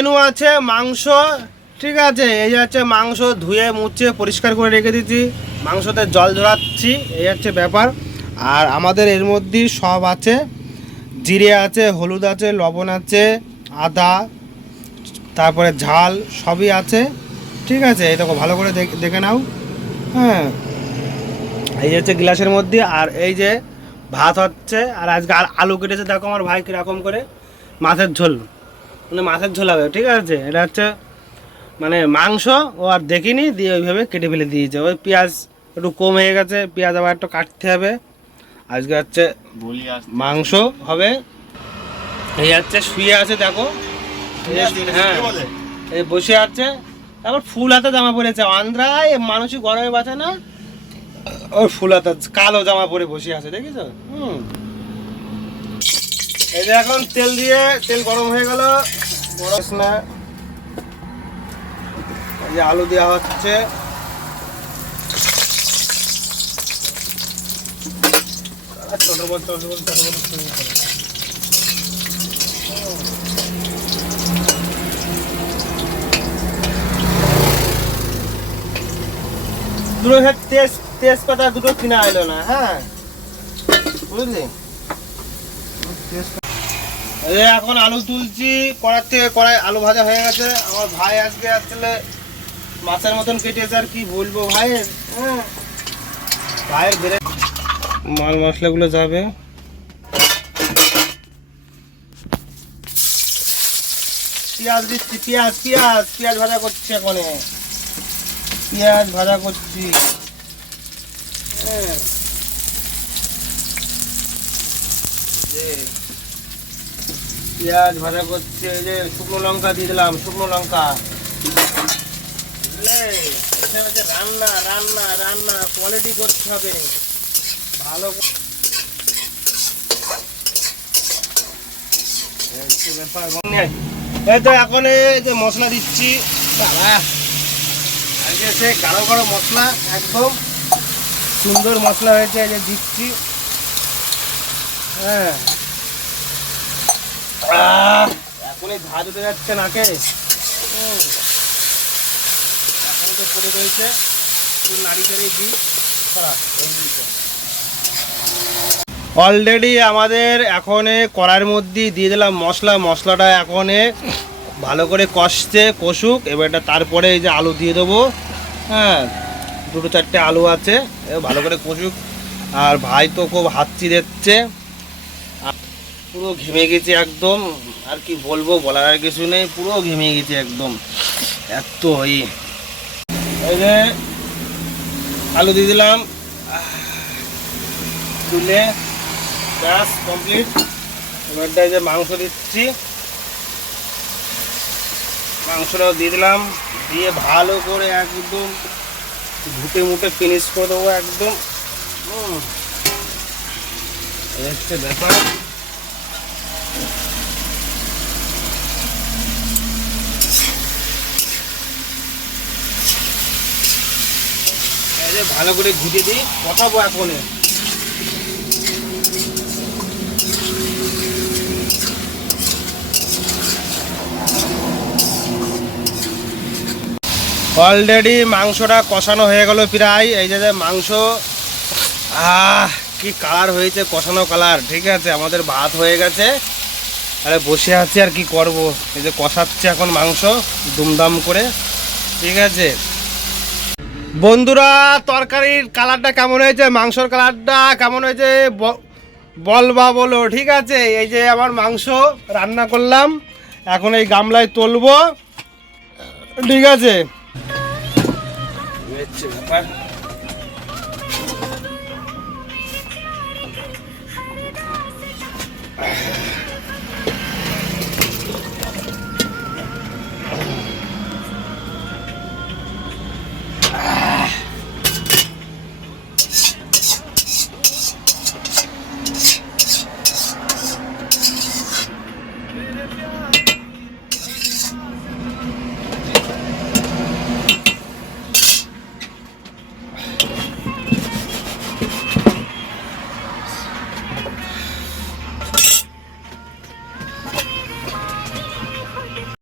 Menu আছে মাংস, ঠিক আছে। এই হচ্ছে মাংস ধুয়ে মুছে পরিষ্কার করে রেখে দিচ্ছি, মাংসতে জল ঝরাচ্ছি, এই হচ্ছে ব্যাপার। আর আমাদের এর মধ্যেই সব আছে, জিরে আছে, হলুদ আছে, লবণ আছে, আদা, তারপরে ঝাল সবই আছে, ঠিক আছে। এই দেখো ভালো করে দেখে নাও। হ্যাঁ, এই হচ্ছে গ্লাসের মধ্যে। আর এই যে ভাত হচ্ছে, আর আজকে আলু কেটেছে দেখো আমার ভাই কীরকম করে, মাছের ঝোল, মানে মাছের ঝোল হবে, ঠিক আছে। এটা হচ্ছে মানে মাংস ও আর দেখিনি, দিয়ে ওইভাবে কেটে ফেলে দিয়েছে। ওই পেঁয়াজ একটু কম হয়ে গেছে, পেঁয়াজ আবার একটু কাটতে হবে। আজকে হচ্ছে মাংস হবে। এই হচ্ছে শুয়ে আছে দেখো, হ্যাঁ এই বসে আছে, তারপর ফুল হাতে জামা পরেছে। আন্ধ্রায় মানুষই গরমে বাঁচে না, ওর ফুল হাতে কালো জামা পরে বসে আছে, দেখিস। এই যে এখন তেল দিয়ে, তেল গরম হয়ে গেল, না এই যে আলু দেওয়া হচ্ছে। ছোট বড় ছোট বড় ছোট বড় দুটো তেজপাতা দুটো কিনা এলো না, হ্যাঁ বুঝলি। এখন আলু তুলছি কড়ার থেকে, কড়াই আলু ভাজা হয়ে গেছে। আমার ভাই আজকে আসলে মাছের মতন কেটেছে, আর কি বলবো ভাইয়ের। ভাইয়ের বেড়ে মাল মশলাগুলো যাবে। পেঁয়াজ দিচ্ছি, পেঁয়াজ পেঁয়াজ পেঁয়াজ ভাজা করছি, এখন পেঁয়াজ ভাজা করছি। পেঁয়াজ ভাজা করছি। এই যে শুকনো লঙ্কা দিয়ে দিলাম, শুকনো লঙ্কা। রান্না রান্না রান্না কোয়ালিটি করতে হবে ভালো ব্যাপার। এই তো এখন এই যে মশলা দিচ্ছি, আজকে সে গাঢ় গাঢ় মশলা, একদম সুন্দর মশলা হয়েছে, এই যে দিচ্ছি। হ্যাঁ, এখনই ঝাঁজ উঠে যাচ্ছে নাকে, এখন তো পড়ে রয়েছে, নাড়ি করেই দিই। অলরেডি আমাদের এখন কড়াইয়ের মধ্যে দিয়ে দিলাম মশলা, মশলাটা এখন ভালো করে কষুক। এবারটা তারপরে এই যে আলু দিয়ে দেবো। হ্যাঁ, দুটো চারটে আলু আছে, ভালো করে কষুক। আর ভাই তো খুব হাঁচি দিচ্ছে, পুরো ঘেমে গেছে একদম, আর কি বলবো, বলার আর কিছু নেই, পুরো ঘেমে গেছে একদম, এত এই যে আলু দিয়ে দিলাম, তুলে ব্যাস কমপ্লিট। এবারটা এই যে মাংস দিচ্ছি, মাংসটাও দিয়ে দিলাম, দিয়ে ভালো করে একদম ঘুটে মুটে ফিনিশ করে দেবো একদম। এই হচ্ছে ব্যাপার। ভালো করে ঘুটে দিই, কষাবো এখন। অলরেডি মাংসটা কষানো হয়ে গেল প্রায়। এই যে মাংস, কি কালার হয়েছে, কষানো কালার, ঠিক আছে। আমাদের ভাত হয়ে গেছে, আরে বসে আছি আর কি করব। এই যে কষাচ্ছে এখন মাংস দুমদাম করে, ঠিক আছে। বন্ধুরা, তরকারির কালারটা কেমন হয়েছে, মাংসর কালারটা কেমন হয়েছে বলবা বলো, ঠিক আছে। এই যে আমার মাংস রান্না করলাম, এখন এই গামলায় তুলবো, ঠিক আছে। ব্যাপার।